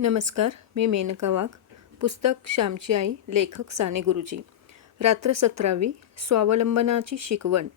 नमस्कार मी मेनका वाघ पुस्तक श्यामची आई लेखक साने गुरुजी. रात्र सतरावी स्वावलंबनाची शिकवण.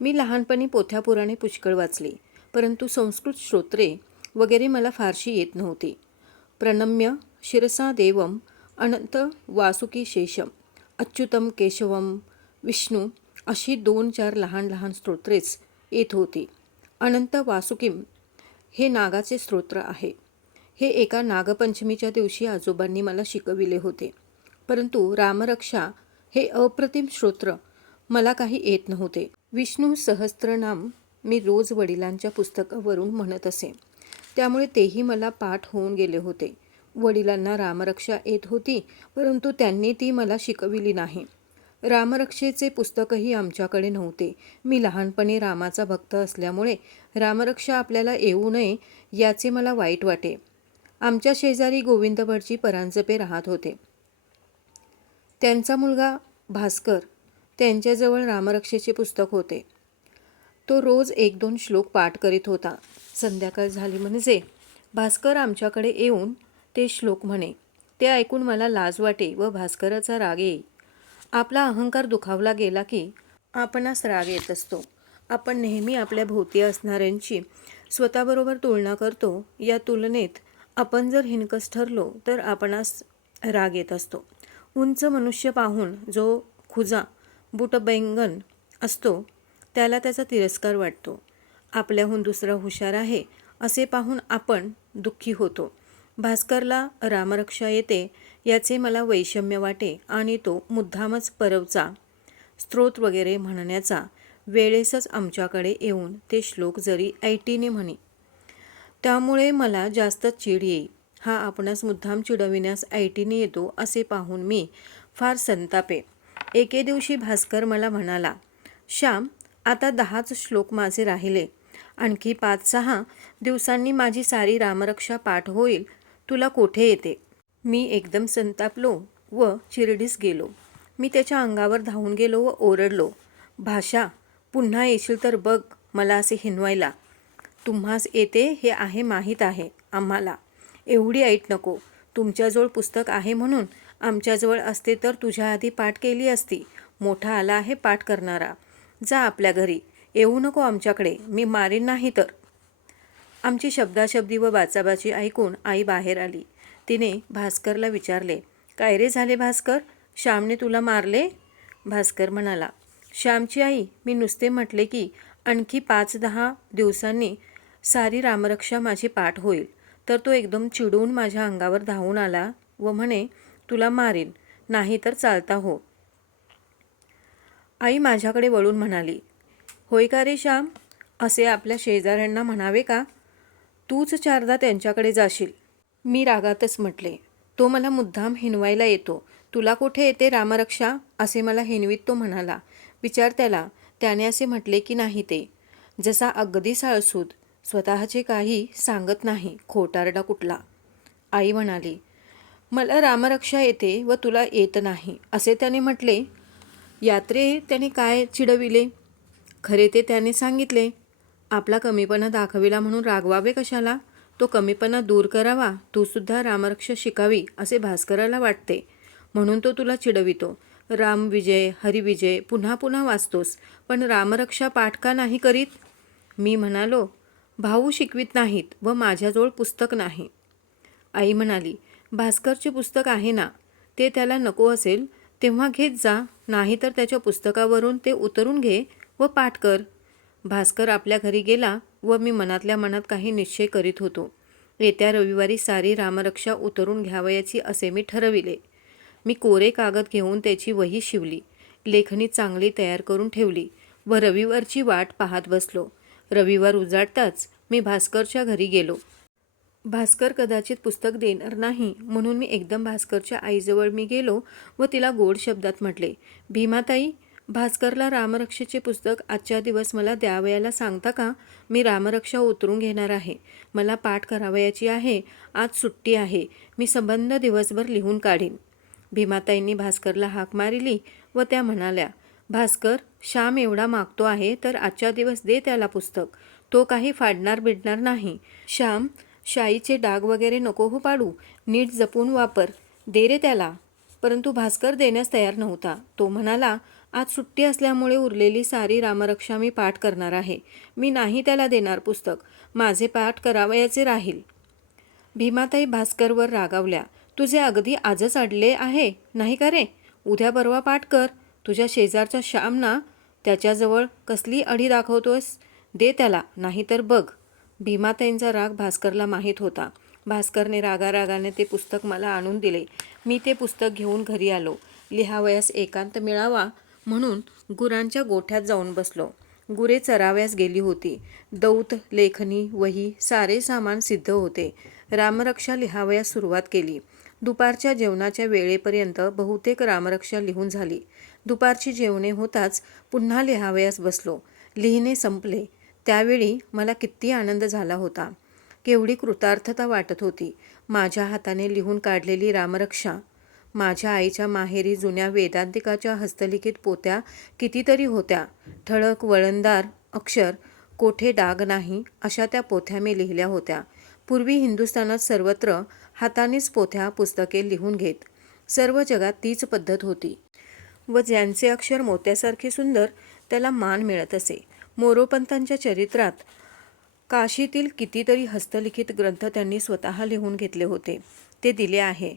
मी लहानपणी पोथ्यापुराणे पुष्कळ वाचली परंतु संस्कृत श्रोत्रे वगैरे मला फारशी येत नव्हती. प्रणम्य शिरसा देवम अनंत वासुकी शेषम अच्युतम केशवम विष्णू अशी दोन चार लहान लहान स्तोत्रेच येत होती. अनंत वासुकीम हे नागाचे स्तोत्र आहे. हे एका नागपंचमीच्या दिवशी आजोबांनी मला शिकविले होते. परंतु रामरक्षा हे अप्रतिम श्रोत्र मला काही येत नव्हते. विष्णू सहस्त्रनाम मी रोज वडिलांच्या पुस्तकावरून म्हणत असे. त्यामुळे तेही मला पाठ होऊन गेले होते. वडिलांना रामरक्षा येत होती परंतु त्यांनी ती मला शिकविली नाही. रामरक्षेचे पुस्तकही आमच्याकडे नव्हते. मी लहानपणी रामाचा भक्त असल्यामुळे रामरक्षा आपल्याला येऊ नये याचे मला वाईट वाटे. आमच्या शेजारी गोविंद भटजी परांजपे राहत होते. त्यांचा मुलगा भास्कर त्यांच्याजवळ रामरक्षेचे पुस्तक होते. तो रोज एक दोन श्लोक पाठ करीत होता. संध्याकाळ झाली म्हणजे भास्कर आमच्याकडे येऊन ते श्लोक म्हणे ते ऐकून मला लाज वाटे व भास्कराचा राग येई. आपला अहंकार दुखावला गेला की आपणास राग येत असतो. आपण नेहमी आपल्या भोवती असणाऱ्यांची स्वतःबरोबर तुलना करतो. या तुलनेत आपण जर हिणकस ठरलो तर आपणास राग येत असतो. उंच मनुष्य पाहून जो खुजा बुटबैंगन असतो त्याला त्याचा तिरस्कार वाटतो. आपल्याहून दुसरा हुशार आहे असे पाहून आपण दुःखी होतो. भास्करला रामरक्षा येते याचे मला वैषम्य वाटे आणि तो मुद्दामच परवचा. स्त्रोत वगैरे म्हणण्याचा वेळेसच आमच्याकडे येऊन ते श्लोक जरी ऐटीने म्हणे त्यामुळे मला जास्त चीड येई हा आपणास मुद्दाम चिडविण्यास आयटीने येतो असे पाहून मी फार संतापे. एके दिवशी भास्कर मला म्हणाला श्याम आता दहाच श्लोक माझे राहिले. आणखी पाच सहा दिवसांनी माझी सारी रामरक्षा पाठ होईल. तुला कोठे येते? मी एकदम संतापलो व चिरडीस गेलो. मी त्याच्या अंगावर धावून गेलो व ओरडलो भाषा पुन्हा येशील तर बघ मला असे हिनवायला. तुम्हास येते हे आहे माहीत आहे आम्हाला. एवढी ऐट नको. तुमच्याजवळ पुस्तक आहे म्हणून आमच्याजवळ असते तर तुझ्या आधी पाठ केली असती. मोठा आला आहे पाठ करणारा. जा आपल्या घरी. येऊ नको आमच्याकडे. मी मारेन नाही तर. आमची शब्दाशब्दी व बाचाबाची ऐकून आई बाहेर आली. तिने भास्करला विचारले काय रे झाले भास्कर? श्यामने तुला मारले? भास्कर म्हणाला श्यामची आई मी नुसते म्हटले की आणखी पाच दहा दिवसांनी सारी रामरक्षा माझी पाठ होईल. तर तो एकदम चिडून माझ्या अंगावर धावून आला व म्हणे तुला मारीन नाही तर चालता हो. आई माझ्याकडे वळून म्हणाली होय का रे श्याम? असे आपल्या शेजाऱ्यांना म्हणावे का? तूच चारदा त्यांच्याकडे जाशील. मी रागातच म्हटले तो मला मुद्दाम हिनवायला येतो. तुला कुठे येते रामरक्षा? असे मला हिनवीत तो म्हणाला. विचार त्याला त्याने असे म्हटले की नाही ते. जसा अगदी साळसूद स्वतःचे काही सांगत नाही खोटारडा कुठला. आई म्हणाली मला रामरक्षा येते व तुला येत नाही. असे त्याने म्हटले. यात्रे त्याने काय चिडविले? खरे ते त्याने सांगितले आपला कमीपणा दाखविला म्हणून रागवावे कशाला? तो कमीपणा दूर करावा तूसुद्धा रामरक्षा शिकावी असे भास्कराला वाटते. म्हणून तो तुला चिडवितो. राम विजय हरिविजय पुन्हा पुन्हा वाचतोस पण रामरक्षा पाठ का नाही करीत? मी म्हणालो भाऊ शिकवित नाहीत व माझ्याजवळ पुस्तक नाही. आई म्हणाली भास्करचे पुस्तक आहे ना ते त्याला नको असेल तेव्हा घेत जा नाही तर त्याच्या पुस्तकावरून ते उतरून घे व पाठ कर. भास्कर आपल्या घरी गेला व मी मनातल्या मनात काही निश्चय करीत होतो. येत्या रविवारी सारी रामरक्षा उतरून घ्यावयाची असे मी ठरविले. मी कोरे कागद घेऊन त्याची वही शिवली. लेखणी चांगली तयार करून ठेवली व रविवारची वाट पाहत बसलो. रविवार उजाडताच मी भास्करच्या घरी गेलो. भास्कर कदाचित पुस्तक देणार नाही म्हणून मी एकदम भास्करच्या आईजवळ मी गेलो व तिला गोड शब्दात म्हटले भीमाताई भास्करला रामरक्षेचे पुस्तक आजच्या दिवस मला द्यावयाला सांगता का? मी रामरक्षा उतरून घेणार आहे. मला पाठ करावयाची आहे. आज सुट्टी आहे. मी संबंध दिवसभर लिहून काढीन. भीमाताईंनी भास्करला हाक मारिली व त्या म्हणाल्या भास्कर श्याम एवढा मागतो आहे तर आजच्या दिवस दे त्याला पुस्तक. तो काही फाडणार बिडणार नाही. श्याम शाईचे डाग वगैरे नको हो पाडू. नीट जपून वापर. दे रे त्याला. परंतु भास्कर देण्यास तयार नव्हता. तो म्हणाला आज सुट्टी असल्यामुळे उरलेली सारी रामरक्षा मी पाठ करणार आहे. मी नाही त्याला देणार पुस्तक. माझे पाठ करावयाचे राहील. भीमाताई भास्करवर रागावल्या. तुझे अगदी आजच अडले आहे नाही का रे? उद्या परवा पाठ कर. तुझ्या शेजारचा श्याम ना त्याच्याजवळ कसली अडी दाखवतोस? दे त्याला नाहीतर बघ. भीमाताईंचा राग भास्करला माहीत होता. भास्करने रागारागाने ते पुस्तक मला आणून दिले. मी ते पुस्तक घेऊन घरी आलो. लिहावयास एकांत मिळावा म्हणून गुरांच्या गोठ्यात जाऊन बसलो. गुरे चराव्यास गेली होती. दौत लेखनी वही सारे सामान सिद्ध होते. रामरक्षा लिहावयास सुरुवात केली. दुपारच्या जेवणाच्या वेळेपर्यंत बहुतेक रामरक्षा लिहून झाली. दुपारची जेवणे होताच पुन्हा लिहावयास बसलो. लिहिणे संपले. त्यावेळी मला किती आनंद झाला होता. केवढी कृतार्थता वाटत होती. माझ्या हाताने लिहून काढलेली रामरक्षा. माझ्या आईच्या माहेरी जुन्या वेदांतिकाच्या हस्तलिखित पोत्या कितीतरी होत्या. ठळक वळणदार अक्षर कोठे डाग नाही अशा त्या पोथ्या मी लिहिल्या होत्या. पूर्वी हिंदुस्थानात सर्वत्र हातानेच पोथ्या पुस्तके लिहून घेत. सर्व जगात तीच पद्धत होती. व ज्यांचे अक्षर मोत्यासारखे सुंदर त्याला मान मिळत असे. मोरोपंतांच्या चरित्रात काशीतील कितीतरी हस्तलिखित ग्रंथ त्यांनी स्वतः लिहून घेतले होते. ते दिले आहे.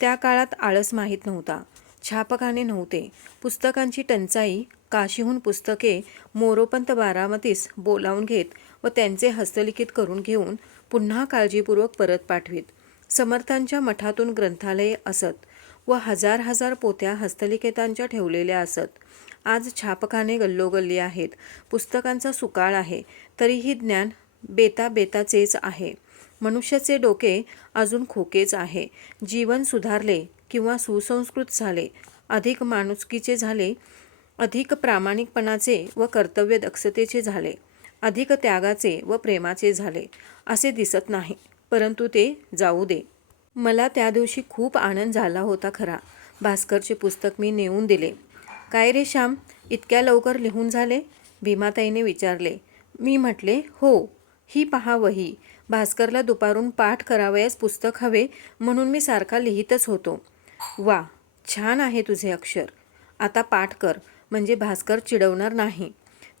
त्या काळात आळस माहीत नव्हता. छापखाने नव्हते. पुस्तकांची टंचाई काशीहून पुस्तके मोरोपंत बारामतीस बोलावून घेत व त्यांचे हस्तलिखित करून घेऊन पुन्हा काळजीपूर्वक परत पाठवीत. समर्थांच्या मठातून ग्रंथालये असत. व हजार हजार पोत्या हस्तलिखितांच्या ठेवलेल्या असत. आज छापखाने गल्लोगल्ली आहेत. पुस्तकांचा सुकाळ आहे. तरीही ज्ञान बेता बेताचेच आहे. मनुष्याचे डोके अजून खोकेच आहे. जीवन सुधारले किंवा सुसंस्कृत झाले अधिक माणुसकीचे झाले अधिक प्रामाणिकपणाचे व कर्तव्य दक्षतेचे झाले अधिक त्यागाचे व प्रेमाचे झाले असे दिसत नाही. परंतु ते जाऊ दे. मला त्या दिवशी खूप आनंद झाला होता खरा. भास्करचे पुस्तक मी नेऊन दिले. काय रे श्याम इतक्या लवकर लिहून झाले? भीमाताईने विचारले. मी म्हटले हो ही पहा वही. भास्करला दुपारून पाठ करावयास पुस्तक हवे म्हणून मी सारखा लिहितच होतो. वा छान आहे तुझे अक्षर. आता पाठ कर म्हणजे भास्कर चिडवणार नाही.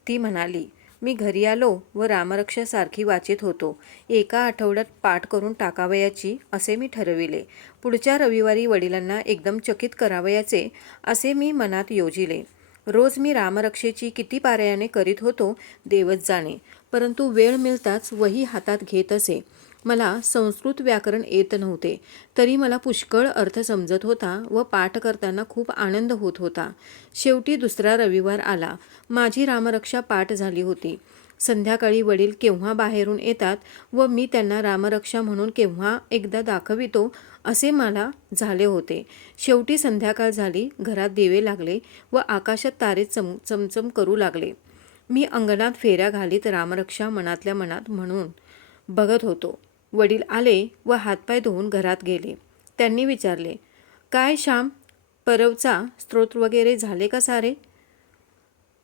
ती म्हणाली. मी घरी आलो व रामरक्षासारखी वाचित होतो. एका आठवड्यात पाठ करून टाकावयाची असे मी ठरविले. पुढच्या रविवारी वडिलांना एकदम चकित करावयाचे असे मी मनात योजिले. रोज मी रामरक्षेची किती पारायणे करीत होतो देवच जाणे. परंतु वेळ मिळताच वही हातात घेत असे. मला संस्कृत व्याकरण येत नव्हते. तरी मला पुष्कळ अर्थ समजत होता व पाठ करताना खूप आनंद होत होता. शेवटी दुसरा रविवार आला. माझी रामरक्षा पाठ झाली होती. संध्याकाळी वडील केव्हा बाहेरून येतात व मी त्यांना रामरक्षा म्हणून केव्हा एकदा दाखवितो असे मला झाले होते. शेवटी संध्याकाळ झाली घरात दिवे लागले व आकाशात तारे चम चमचम करू लागले. मी अंगणात फेऱ्या घालीत रामरक्षा मनातल्या मनात म्हणून बघत होतो. वडील आले व हातपाय धुवून घरात गेले. त्यांनी विचारले काय श्याम परवचा स्त्रोत वगैरे झाले का सारे?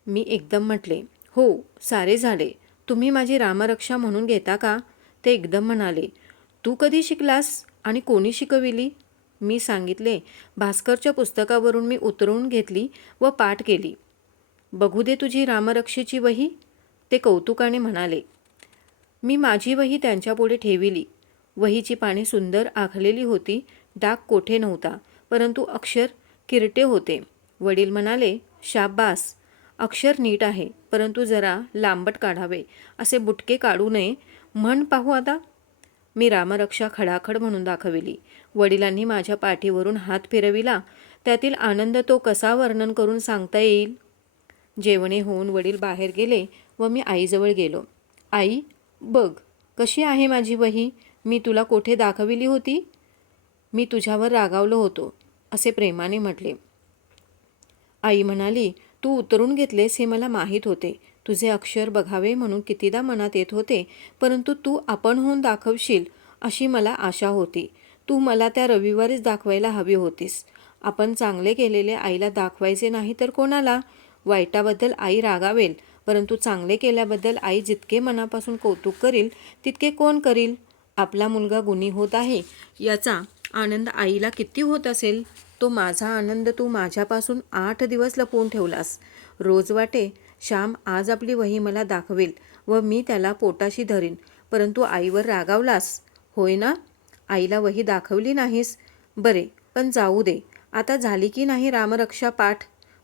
मी एकदम म्हटले हो सारे झाले. तुम्ही माझी रामरक्षा म्हणून घेता का? ते एकदम म्हणाले तू कधी शिकलास? आणि कोणी शिकविली? मी सांगितले भास्करच्या पुस्तकावरून मी उतरवून घेतली व पाठ केली. बघू दे तुझी रामरक्षेची वही? ते कौतुकाने म्हणाले. मी माझी वही त्यांच्यापुढे ठेविली. वहीची पाने सुंदर आखलेली होती. डाग कोठे नव्हता परंतु अक्षर किरटे होते. वडील म्हणाले शाबास! अक्षर नीट आहे परंतु जरा लांबट काढावे. असे बुटके काढू नये. म्हण पाहू आता. मी रामरक्षा खडाखड म्हणून दाखविली. वडिलांनी माझ्या पाठीवरून हात फिरविला. त्यातील आनंद तो कसा वर्णन करून सांगता येईल? जेवणे होऊन वडील बाहेर गेले व मी आईजवळ गेलो. आई बघ कशी आहे माझी वही? मी तुला कोठे दाखविली होती? मी तुझ्यावर रागावलो होतो असे प्रेमाने म्हटले. आई म्हणाली तू उतरून घेतलेस हे मला माहीत होते. तुझे अक्षर बघावे म्हणून कितीदा मनात येत होते परंतु तू आपण होऊन दाखवशील अशी मला आशा होती. तू मला त्या रविवारीच दाखवायला हवी होतीस. आपण चांगले केलेले आईला दाखवायचे नाही तर कोणाला? वाईटाबद्दल आई रागावेल परंतु चांगले केल्याबद्दल आई जितके मनापासून कौतुक करील तितके कोण करील? आपला मुलगा गुणी होत आहे याचा आनंद आईला किती होत असेल? तो माझा आनंद तू माझ्यापासून आठ दिवस लपवून ठेवलास. रोज वाटे श्याम आज आपली वही मला दाखवेल व मी त्याला पोटाशी धरीन. परंतु आईवर रागावलास. होय ना? आईला वही दाखवली नाहीस? बरे पण जाऊ दे. आता झाली की नाही रामरक्षा पाठ?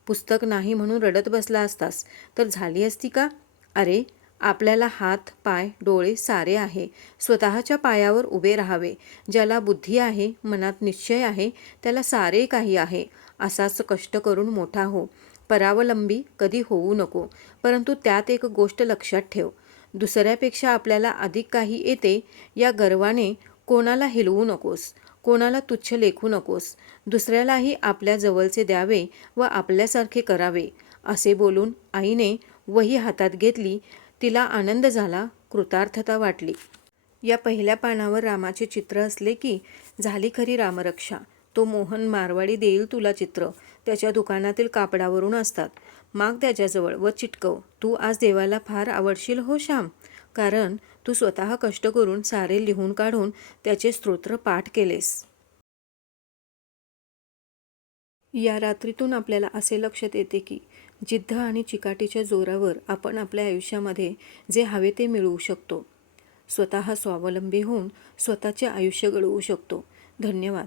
पुस्तक नाही म्हणून रडत बसला असतास. तर झाली असती का? अरे आपल्याला हात पाय डोळे सारे आहे. स्वतःच्या पायावर उभे राहावे. ज्याला बुद्धी आहे मनात निश्चय आहे त्याला सारे काही आहे. असाच कष्ट करून मोठा हो. परावलंबी कधी होऊ नको परंतु त्यात एक गोष्ट लक्षात ठेव. दुसऱ्यापेक्षा आपल्याला अधिक काही येते या गर्वाने कोणाला हिलवू नकोस कोणाला तुच्छ लेखू नकोस. दुसऱ्यालाही आपल्या जवळचे द्यावे व आपल्यासारखे करावे असे बोलून आईने वही हातात घेतली तिला आनंद झाला कृतार्थता वाटली. या पहिल्या पानावर रामाचे चित्र असले की झाली खरी रामरक्षा. तो मोहन मारवाडी देईल तुला चित्र. त्याच्या दुकानातील कापडावरून असतात. माग त्याच्याजवळ व चिटकव तू आज देवाला फार आवडशील हो श्याम. कारण तू स्वतः कष्ट करून सारे लिहून काढून त्याचे स्तोत्र पाठ केलेस. या रात्रीतून आपल्याला असे लक्षात येते की जिद्द आणि चिकाटीच्या जोरावर आपण आपल्या आयुष्यामध्ये जे हवे ते मिळवू शकतो. स्वतः स्वावलंबी होऊन स्वतःचे आयुष्य घडवू शकतो. धन्यवाद.